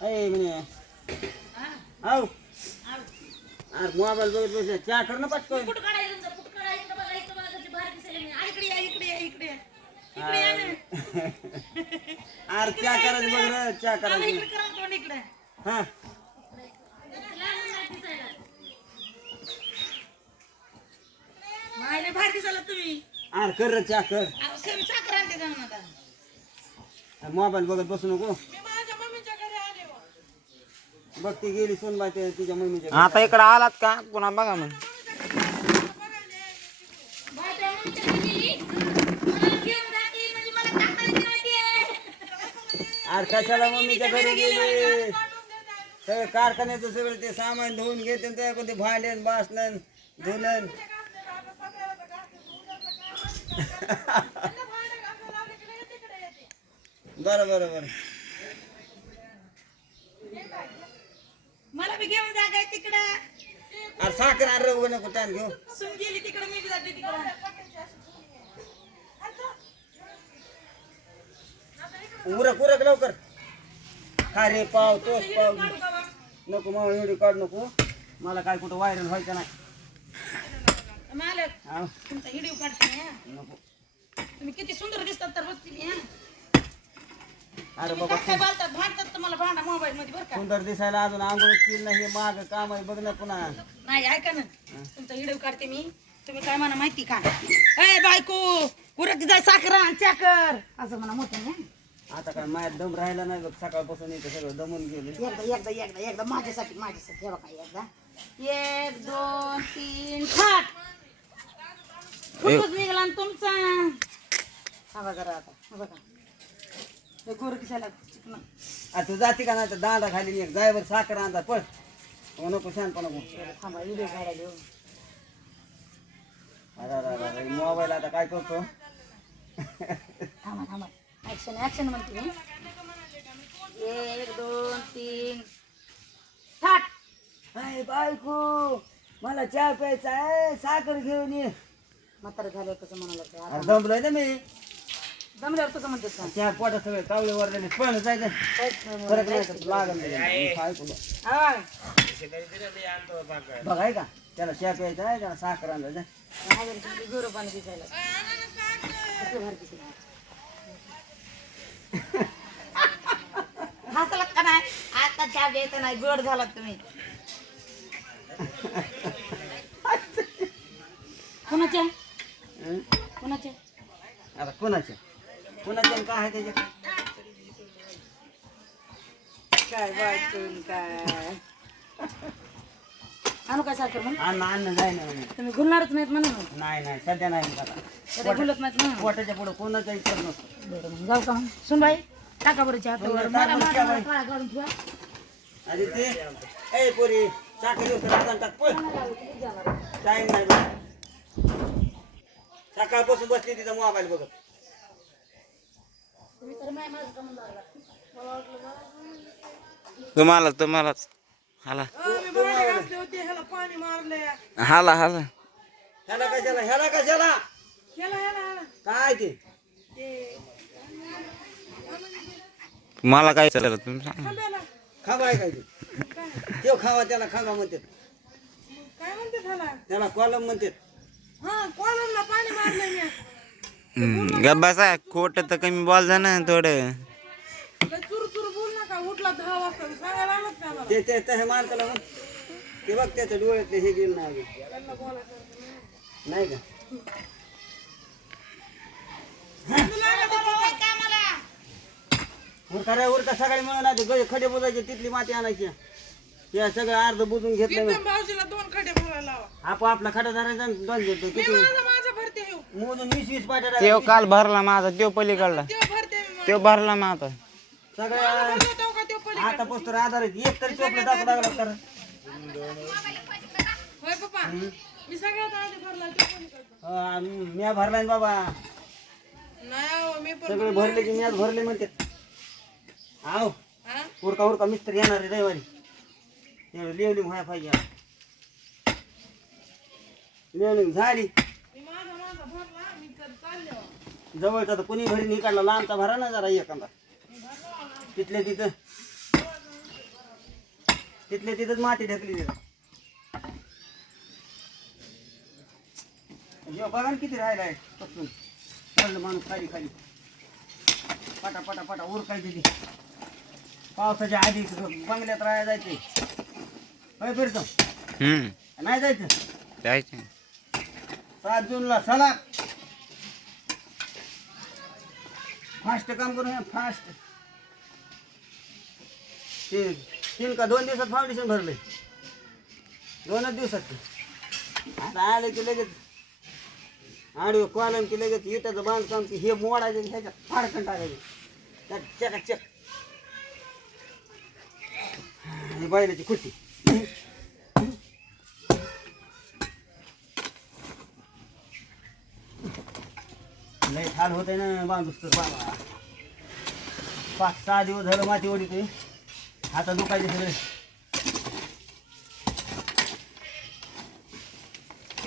अरे म्हणे आव अरे मोबाईल बघत बसले चहा कर ना पटकन अरे चहा करायचं बघ रे चहा करायचं हा बाहेर दिसायला तुम्ही अरे कर रे चहा कर साखर आणते जाऊन आता मोबाईल बघत बसू नको मी माझ्या मम्मीच्या घरी आले बघ ती गेली सोनबाई तिच्या मम्मीच्या आता इकडे आलात का पुन्हा बघा मग अरे कशाला मम्मीच्या घरी गेली सगळे कारखान्याचं सगळं ते सामान धुवून घेते ते भांड्यान बासनं धुलन बरं बरं बरं मला बी घेऊन जा काय तिकडं अरे साखर अरे उभं नको त्यान घेऊ सून गेली तिकडं मी बी जाते तिकडं उरक उरक लवकर खा रे पाव तोच पाव नको मग एवढी काढ नको मला काय कुठं व्हायरल व्हायचं नाही मालक हा तुमचा व्हिडिओ काढते मी, हा. नको तुम्ही किती सुंदर दिसतात तर बघते मी, हा. अरे तुम्ही बाबा काय बालतात भांडतात तुम्हाला भांडा मोबाईल मध्ये बरं का सुंदर दिसायला अजून आंघोळच केली नाही हे माग काम आहे बघ ना पुन्हा नाही ऐका ना तुमचा व्हिडिओ काढते मी तुम्ही काय म्हणा माहिती का ए बायको उरक जाय साखर आण, चाकर असं म्हणा मोठं नाही आता काय मायात दम राहिला नाही बघ सकाळपासून इथं सगळं दमून गेले एकदा माझ्यासाठी हे बघा एकदा 1 2 3 थाट फुटूच निघाला ना तुमचा हा बघा जरा आता हा बघा हे गोर किशाला चिकन आता तू जाते का नाही तर दांडा खाली एक जायवर साखर आणता पळ हो नको शानपणा थांबा व्हिडिओ काढायला अरे मोबाईल आता काय करतो थांबा ऍक्शन म्हणते मी 1 2 3 थाट अय बायको मला चहा प्यायचा आहे साखर घेऊन ये म्हातारं झालं कसं म्हणाला अरे दमलोय ना मी दमल्यावर कसं म्हणतात का चहा पोटा सगळे कावळे वरलेले पण जायचं फरक नाही तर लागल बघाय का त्याला चहा प्यायचा आहे त्याला साखर आणायचं गोर पाणी दिसायला कसलं भारी दिसलं हसलात का नाही आता चहा द्यायचा नाही गोड झालात तुम्ही कोणाच्या कोणाच्या आता कोणाच्या कोणाच्या काय आहे त्याच्या काय बायकून काय आणू काय साखर म्हणून अन्न जाय ना तुम्ही घुलणारच नाहीत म्हणून नाही सध्या नाही आता कधी घुलत नाहीत म्हणून पोटाच्या पुढं कोणाचा विचार नसतो बरं मग जाऊ का मग सुनबाई टाका बरं चहा हातावर मला काळा काढून ठेवा अरे ते ए पोरी साखर येऊ तर टाक पळ टाइम नाही बघ सकाळपासून बसली तिचा मोबाईल बघत तुम्हालाच हाला हाला ह्याला कशाला काय ते मला काय चाललं तुम्ही सांगा खावा आहे काय ते खावा त्याला खावा म्हणतात काय म्हणते त्याला त्याला कॉलम म्हणतात हा कॉलमला पाणी मारलंय मी गब्बासा खोट तर कमी बोल जा ना थोडं चुरू चुरू बोल नका उठला 10 वाजता सांगायला आलात का मला ते हे माणसाला म्हण ते बघ त्याच्या डोळ्यातले हे गेलं नाही त्यांना बोलायचं नाही का उरका सकाळी मिळून नाही गजे खडे बुजायचे तिथली माती आणायची या सगळं अर्ध बुजून घेतलं भाऊजीला 2 खडे भरायला लावा आपला खडा धरायचा 2 घेतो किती माझा भरते हो मोजून 20 पाट्या त्यो काल भरला माझा त्यो पलीकडला भरते त्यो भरला माझा सगळ्या आता पोस्टर आधारित एक तरी चोपलं टाकू लागला तर होय पप्पा मी सगळ्यात आधी भरला म्या भरलाय ना बाबा नाही मी सगळे भरले की म्याच भरले म्हणते आव उरका मिस्त्री येणार आहे रविवारी लेवलिंग व्हायला पाहिजे लेवलिंग झाली जवळचा तर कुणी भरी निकाडला लांबचा भरा ना जरा एखादा तिथल्या तिथंच माती ढकली तिथं. बघा ना किती राहिलाय पटकन पडलं माणूस खाली खाली पटा पटा पटा उरकायची ती पावसाच्या आधी बंगल्यात राहायला जायचे होय फिरतो नाही जायचं जायचं 7 जूनला चला फास्ट काम करून फास्ट ते 3 का 2 दिवसात फाउंडेशन भरले 2च दिवसात आता आले की लगेच आडवे कॉलम की लगेच इटाचं बांधकाम की हे मोडायचं ह्याच्यात फाडकन टाकायचे त्यात चकाचक ही बैलाची खुर्ची लय हाल होत ना बांधूस तर बाबा 5-6 दिवस झालं माती ओढीतोय आता दुखायचे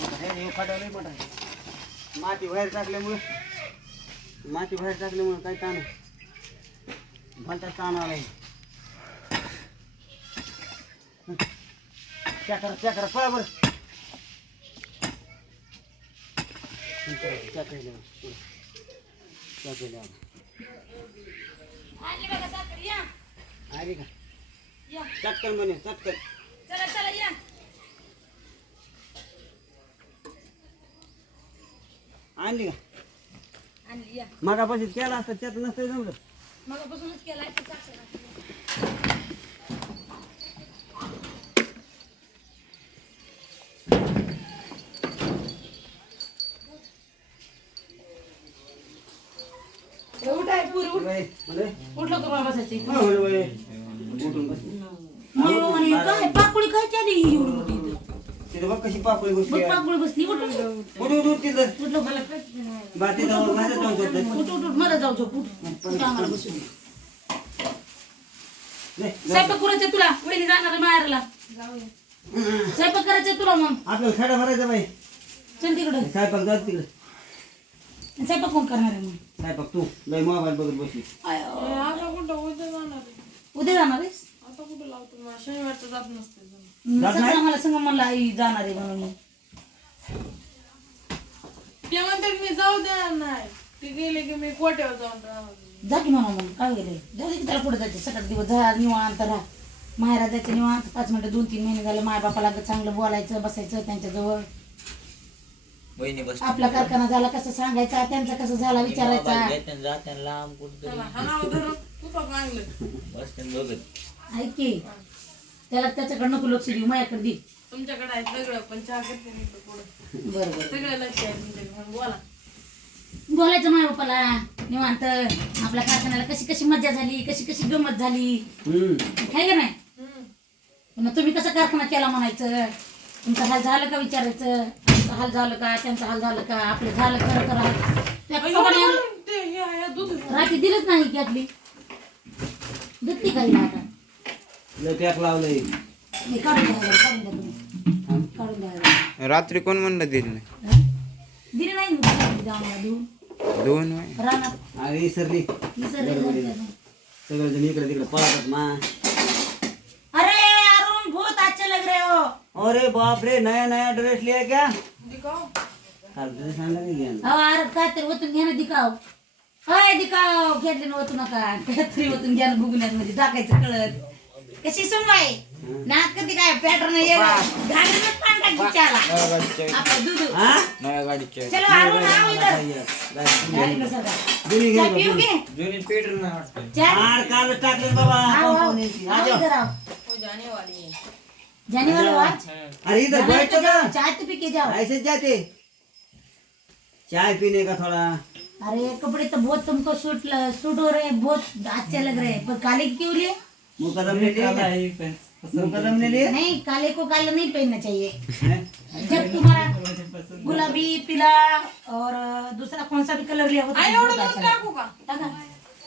सगळे फाटावलंय मोठा माती बाहेर टाकल्यामुळं काय ताण भलता ताण आलाय चक्र पळा बरं आणली बघा साखर या अरे का या चटकन बने चटकन चला चला या आणली का आणली या मगापासून केला असतं त्यात नसतं जमलं मगापासूनच केलाय ते साखर उठाय पुरी उठ उठलं तुम्हाला बसायची उठून बस काय पाकुळी खायची आली एवढी मोठी इथं. तिथं बघ कशी पापडी बघ बसली पाकुळी बसली उठ उठ उठ तिथं उठलं मला बाती जाऊन माझ्या जाऊन झोपलं. उठ उठ उठ मला जाऊ झोप उठ उठ आम्हाला बसू दे. नाही, स्वयंपाक करायचं तुला वहिनी जाणार माहेरला स्वयंपाक करायचं तुला मग आपल्याला खेडा भरायचा बाई चल तिकडं स्वयंपाक जाऊ तिकडे स्वयंपाक कोण करणार आहे मग स्वयंपाक तू लय मोबाईल बघत बसली उद्या जाणार आहेस सकाळी मला संग म्हणलं आई जाणार आहे म्हणून ते म्हणतात मी जाऊ द्या नाही ते गेले की मी कोट्यावर जाऊन राहणार जा की म्हणून मग काय गेले जाऊ दे की त्याला पुढे जायचं सकाळ दिवस जा निवांत राहा माहेरा जायचं निवांत 5 मिनिटं 2-3 महिने झालं माय बापाला चांगलं बोलायचं बसायचं त्यांच्याजवळ आपला कारखाना झाला कसं सांगायचा त्यांचा कसं झाला विचारायचा हाणावं धरून तुपात मागलं ऐक की त्याला त्याच्याकडे नको लक्ष देऊ माझ्याकडे दे तुमच्याकडे आहे सगळं पण चहा करते मी इकडं पुढं बरोबर सगळं लक्ष आहे तुमच्याकडे बोला बोलायचं माय बापाला निवांत आपल्या कारखान्याला कशी कशी मजा झाली कशी कशी गंमत झाली आहे का नाही पुन्हा तुम्ही कसा कारखाना केला म्हणायचं तुमचा हाल झालं का विचारायचं तुमचा हाल झालं का त्यांचा हाल झालं का आपलं झालं खरं करा ते हे आहे दूध राखी दिलंच नाही की आपली देतली काही आता लय पॅक लावलंय हे काढून द्या तुम्ही काढून द्या रात्री कोण म्हणलं दिलं नाही दिली नाही आम्हाला देऊन 2 वाय राहणार अरे विसरली सगळेजण इकडे तिकडे पळतात मा अरे अरुण बहुत अच्छे लग रहे हो अरे बाप रे नया नया ड्रेस लिया क्या दिखाओ काल तुझे सांगा नाही घ्या अरे काय तरी ओतून घ्या ना दिकाव अय दिकाव घेतले ना ओतू नका काहीतरी ओतून घ्या ना गुगण्यामध्ये टाकायचं कळत कशी सुनवाई नाक कधी काय पॅटर्न घालूनच पांढरा खिचाला आपला दूध नव्या गाडीच्या चलो अरुण आओ इधर गाडीला सरका. चाय पिऊ घे चाय काल टाकले बाबा आओ आओ इधर आओ हो जाने वाली है जाने वाले हो आज अरे इधर जाने बैठ तो तो जाओ चाय तो पी के जाओ ऐसे जाते चाय पीने का थोड़ा अरे कपड़े तो बहुत तुमको सूट हो रहे हैं बहुत अच्छे लग रहे हैं पर काले क्यों लिए मुकदम ले लिया मुकदम ले लिया नहीं काले को काला नहीं पहनना चाहिए जब तुम्हारा गुलाबी पीला और दूसरा कौन सा भी कलर लिया हो तो आई बहुत एवढं अच्छा दूध टाकू का टाका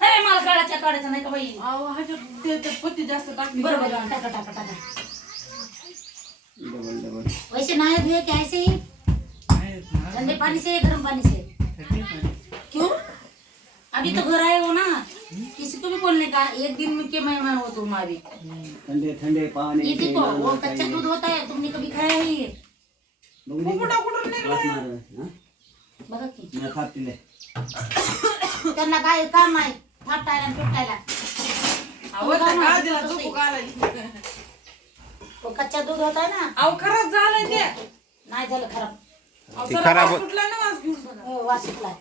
हे मला काढायचं नाही का बाई अहो ह्याच्यात ते पत्ती जास्त टाकली बरोबर टाका टाका टाका डबल डबल वैसे नहाए धोए क्या ऐसे ही ठंडे पानी से या गर्म पानी से क्यों अभी तो घर आए हो ना किसी को भी बोलने का एक दिन में के मेहमान हो तुम अभी ठंडे ठंडे पानी ये देखो वो कच्चा दूध होता है तुमने कभी खाया है ये कुठं कुठं निघलं बघा की मैं खाती ले त्यांना काय काम आहे थापटायला आणि तुटायला अहो त्या गादीला झोपू घालायची वो कच्चा दूध होता है ना अहो खराब झालंय ते नाही झालं खराब अहो ते जरा खराब- वास सुटला ना वास घेऊन बघा. हो, वास सुटला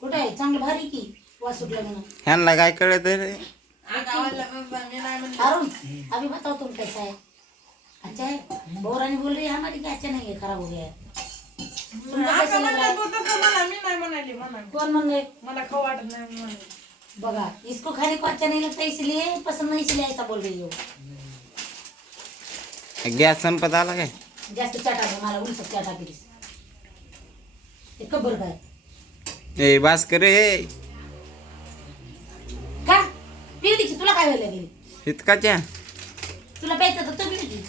कुठे आहे चांगलं भारी की वास सुटला म्हणून ह्यांना काय कळत रे आ, गावाला मी नाही म्हणलं अरुण अभी बताओ तुम कैसा है अच्छा है बोरानी बोल रही है हमारी क्या अच्छा नहीं है खराब हो गया है तुमको आता कैसा लग रहा है म्हणलं तो तसं म्हणा मी नाही म्हणाली म्हणा कौन मन गए मला खाऊ वाटत नाही म्हणाली बगा इसको खाने को अच्छा नहीं लगता इसलिए पसंद नहीं इसलिए ऐसा बोल रही हो गॅस संपत आला काय जास्त चाटा मला उलसत चाटा केलीस ते कबर काय ए भास्कर ए का पिली की तुला काय व्हायला लागली इतकाच्या तुला प्यायचं तर तू पिली की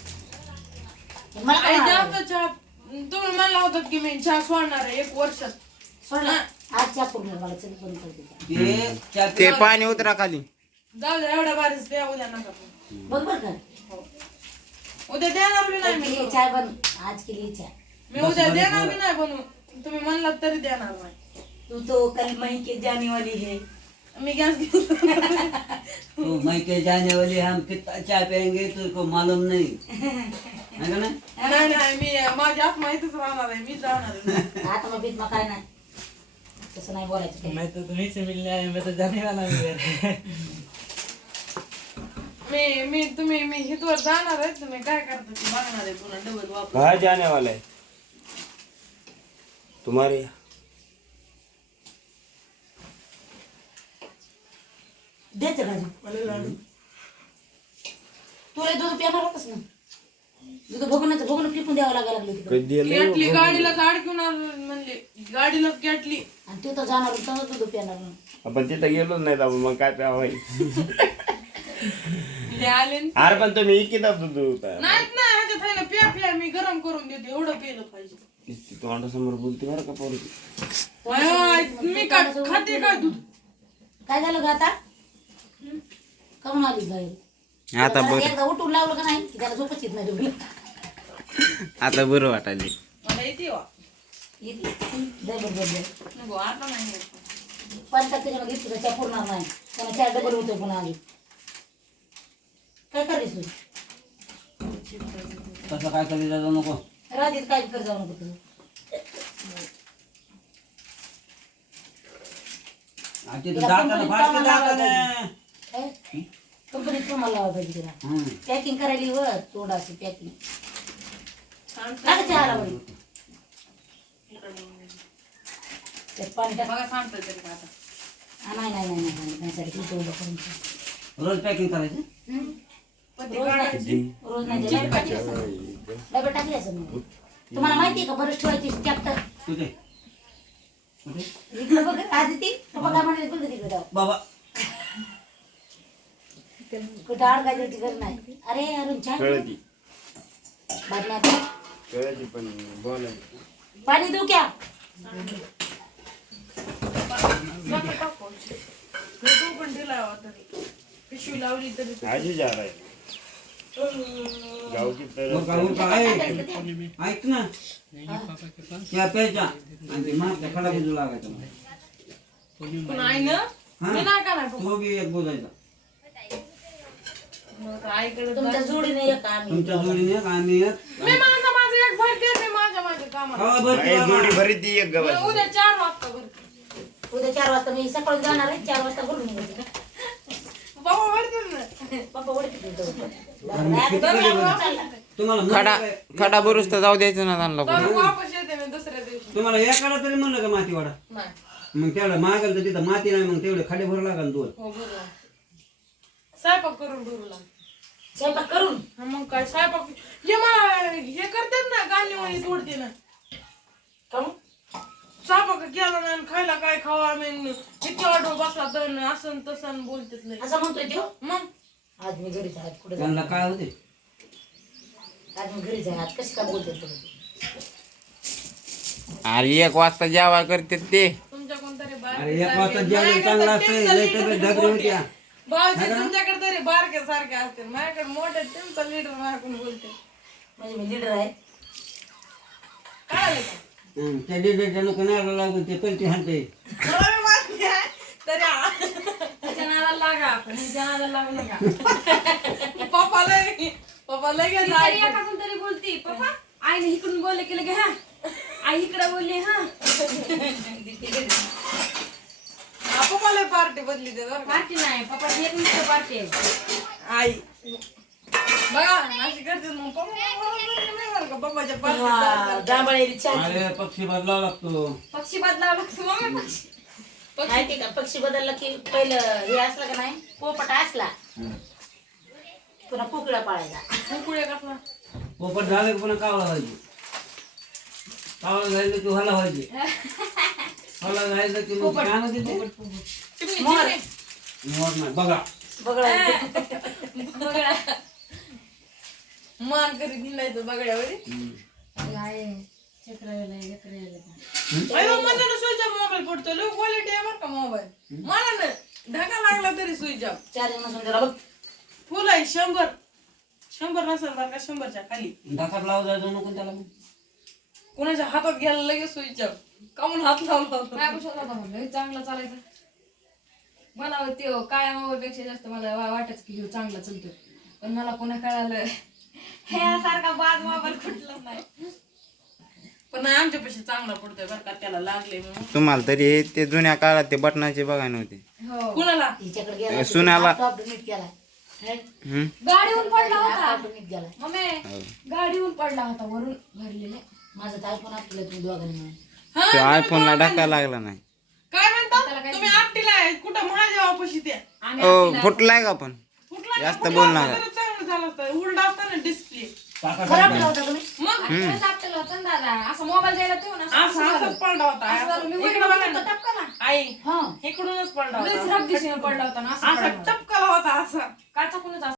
मला काय आई व्हायला जास्त चहा तुम्ही म्हणला होतात की मी चहा सोडणार आहे 1 वर्षात सोडला आज चहा पूर्ण मला चल बंद कर दे ते पाणी उतरा खाली जाऊ द्या एवढ्या बारीच द्या उद्या नका पण. बघ बर का उद्या देणार बी नाही कल के मी लिए चाय बन आज के लिए चाय मी उद्या देणार बी नाही बनवून तुम्ही म्हणलात तरी देणार नाही तू तो कल मही के जाने वाली है मी गॅस घेऊन तो मैके जाने वाले हम कितना चाय पियेंगे तुझको मालूम नहीं है ना नाही नाही मी माझ्या आत माहितच राहणार आहे मी जाणार आहे आता मग बीच मग काय नाही तसं नाही बोलायचं काही. मैं तो तुम्ही से मिलने आया मैं तो जाने वाला हूँ यार मी तुम्ही मी हितवर जाणार आहे तुम्ही काय करता ते बघणार आहे पुन्हा डबल वापर कहाँ जाने वाला है तुम्हारे द्यायचं का तुला दूध पिणार होतच ना दूध भोगून फिकून द्यावं लागायला लागलं तिकडे कॅटली गाडीला अडकून म्हणले गाडीला कॅटली आणि तू तर जाणार होता दूध पिणार म्हणून. आपण तिथं गेलोच नाही आपण मग काय प्यावं हे आले न- अरे पण तुम्ही इकित दूध होता नाहीत नाही ह्याच्यात आहे ना प्या प्या मी गरम करून देते एवढं पिलं पाहिजे तोंडासमोर बोलते बरं का पोरगी मी का खाते काय दूध काय झालं ग आता कमून आली बाहेर आता त्याला बरं एकदा उठून लावलं का नाही की त्याला झोपच येत नाही डोळी. आता बरं वाटायले मला येते वा येते. दे बरं, दे बरं. नको आता नाही येत. पाणी टाक त्याच्यामध्ये इतकं चहा पुरणार नाही त्याला चार डबल होतो पुन्हा आधी काय करायचं तसं काय कधी जाऊ नको राधीत काय कर जाऊ नको तुझं आधी जाताना फाटके जाताना कंपनीत तुम्हाला लावा पाहिजे तिला पॅकिंग करायली वर तोंडाची पॅकिंग टाका चहाला वरी त्यात पाणी टाका बघा सांगतो तरी का आता नाही तुमचं उभं करून ठेव. रोज पॅकिंग करायचं रोज नाही रोज नाही डबे टाकले असं डबे टाकले असं मग तुम्हाला माहिती आहे का बरंच ठेवायची ट्रॅक्टर कुठे कुठे इकडं बघ आधी ती पप्पा काय म्हणाले बघ तिकडे जाऊ बाबा कुठं अडकायची गरज नाही अरे अरुण छान कळती बातम्या कळती पण बोलायचं पाणी देऊ क्या नका टाकू. मी तो पण दिला होता तरी पिशवी लावली तरी तो- आजी जा रहा है गाव की उरका तरफ उरका ऐक ना त्या प्यायच्या आणि ते मागच्या खडा बुजू लागायचा पण आई ना मी नाही का नाही तो बी एक बुजायचा आईकडे तुमच्या जोडीने एक आम्ही तुमच्या जोडीने एक आणि एक मी माझं एक भरते मी माझ्या कामाला खावा भरती नाही, बाबा. जोडी भरी ती एक मी गवत उद्या 4 वाजता भरते उद्या 4 वाजता मी सकाळी जाणार आहे 4 वाजता घरून निघायचं बाबा भरते ना पप्पा ओळखीत तुम्हाला खडा म्हणलं काय? खडा बुरुस तर जाऊ द्यायचं ना त्यांना तर कुठं. वापस येते मी दुसऱ्या दिवशी तुम्हाला एकाला तरी म्हणलं का माती वाडा नाही मग तेवढं मागल तर तिथं माती नाही मग तेवढे खडे भरू लागल दोन हो बरोबर स्वयंपाक करून भरू लागला स्वयंपाक करून हा मग काय स्वयंपाक हे मला हे करतात ना गांडीवाणी तोडते ना काहून? स्वयंपाक केला नाही आणि खायला काय खावा आम्ही किती ऑर्डर बसला तर असं तसं बोलतेच नाही असं म्हणतोय तो मग आज मी घरीच आहे कुठे त्यांना काय होते आज मी घरीच आहे आज कशी काय बोलते तुला अरे 1 वाजता जेवा करते ते तुमच्या कोणत्या तरी बारके अरे एक सारखे. वाजता जेवण माझ्याकडे चांगलं तर असतंय तुमचं लय leader तब्येत मोठे. ढगरी होत्या भाऊजी तुमच्याकडे तरी बारके सारखे असतील माझ्याकडे मोठे तुमचा लीडर माझ्याकडून बोलते म्हणजे मी लीडर आहे. काय आलं का? त्या डिझेलच्या नको नारळ लागून ते पलटी हाणते मला बी माहिती आहे. तरी त्याच्या नादाला लागा आपण ह्याच्या नादाला लागू नका. पप्पा लगेच तरी एखादून तरी बोलती पप्पा आईने इकडून बोलले की लगे हा आई इकडे बोलली हा पप्पाला पार्टी बदली दे बरं का? पार्टी नाही पप्पा एक नुसतं पार्टी आहे. आई बघा अशी करते मग पप्पा नाही बरं का पप्पाच्या पार्टी जांभळेली चहा अरे पक्षी बदलावा लागतो पक्षी बदलावं लागतं मग पक्षी माहिती का पक्षी बदलला की पहिलं हे असलं का नाही पोपट असला पुन्हा कुकडा पाळायचा. कुकुड्या कसला पोपट झालं की पुन्हा कावळा व्हायची कावळा झालं की होला व्हायची होला झालं की मग काय म्हणते ते? मोर मोर नाही बघा बघा मान करीत हिंडायचं बगड्यावर अयो मला स्विच ऑफ मोबाईल पडतो लो क्वालिटी आहे बरं का मोबाईल मला ना ढगा लागला तरी स्विच ऑफ चार्जिंग नसून जरा बघ फुल आहे 100 नसेल बरं का 100च्या खाली ढाकात लावू जायचो नको त्याला कोणाच्या हातात घ्यायला लगेच स्विच ऑफ कामून हात लावला होता काय पुषत होता म्हणलं चांगला चालायचं मला ते काळ्या मोबाईल पेक्षा जास्त मला वाटत की ह्यो चांगला चालतोय पण मला पुन्हा कळालं हे सारखा बाद मोबाईल कुठला नाही पण नाही आमच्यापाशी चांगला पडतोय बरं का त्याला लागले म्हणून तुम्हाला तरी हे ते जुन्या काळात ते बटनाचे बघाय नव्हते हो कुणाला हिच्याकडे गेला सुनाला टॉप नीट केला हम्म? गाडीहून पडला होता टॉप नीट गेला मम्मी हो. गाडीहून पडला होता वरून भरलेले माझं तर आयफोन आपल्याला तुम्ही दोघांनी म्हणून ते आयफोनला टाका लागला नाही काय म्हणता तुम्ही आपटीला आहे कुठं माझ्या वापशी त्या ओ फुटलाय का पण कुठला जास्त बोल नका जरा चांगलं झालं असतं उलटा असता ना डिस्प्ले खराब केला होता तुम्ही मग लागतेल होता ना दादा असं मोबाईल द्यायला ठेवून असं असंच पडला होता इकडं बघा ना. टपका ना आई हा इकडूनच पडला लयच होता रग दिशेने पडला होता ना असं असा पडला होता. टपकाला होता असा काचा कुणच